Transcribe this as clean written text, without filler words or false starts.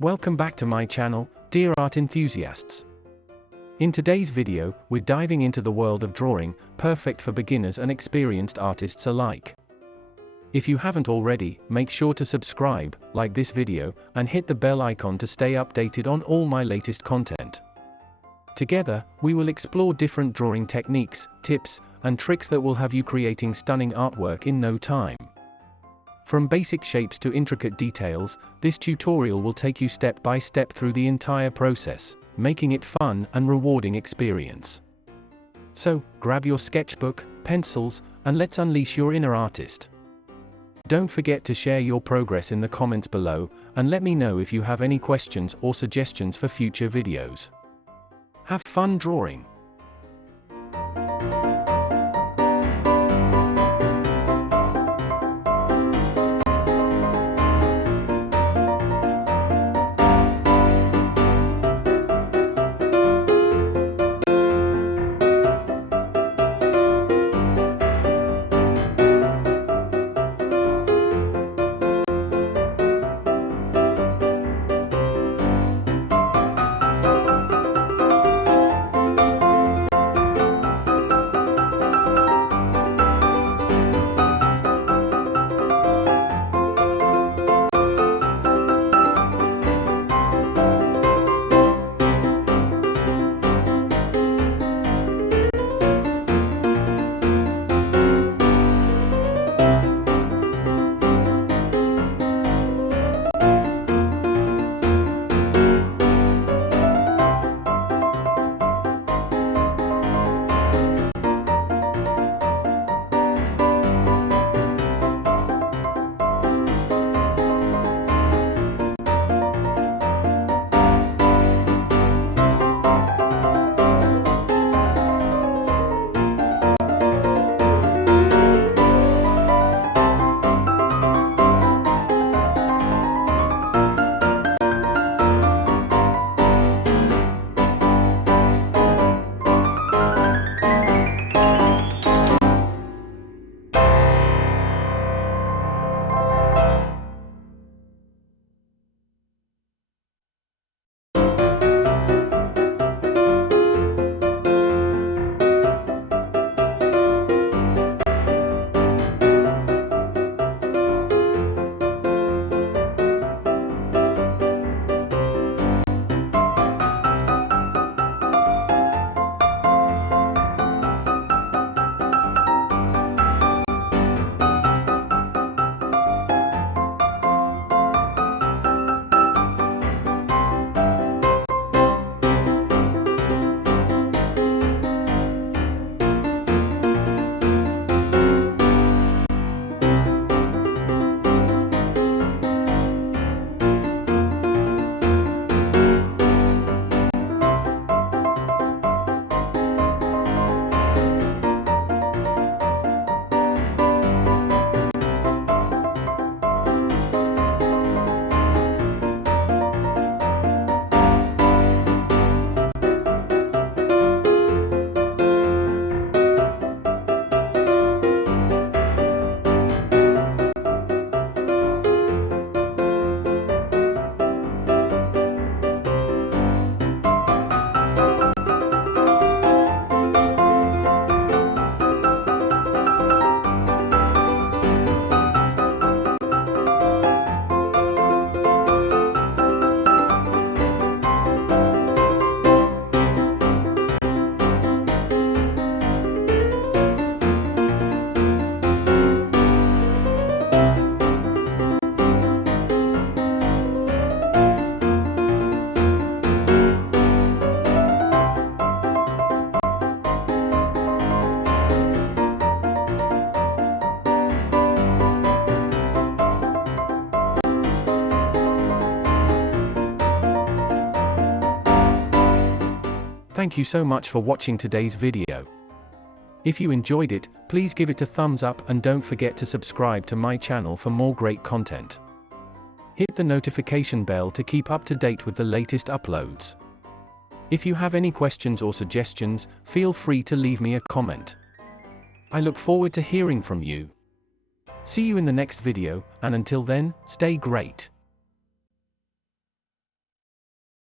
Welcome back to my channel, dear art enthusiasts. In today's video, we're diving into the world of drawing, perfect for beginners and experienced artists alike. If you haven't already, make sure to subscribe, like this video, and hit the bell icon to stay updated on all my latest content. Together, we will explore different drawing techniques, tips, and tricks that will have you creating stunning artwork in no time. From basic shapes to intricate details, this tutorial will take you step by step through the entire process, making it fun and rewarding experience. So, grab your sketchbook, pencils, and let's unleash your inner artist. Don't forget to share your progress in the comments below, and let me know if you have any questions or suggestions for future videos. Have fun drawing! Thank you so much for watching today's video. If you enjoyed it, please give it a thumbs up and don't forget to subscribe to my channel for more great content. Hit the notification bell to keep up to date with the latest uploads. If you have any questions or suggestions, feel free to leave me a comment. I look forward to hearing from you. See you in the next video, and until then, stay great.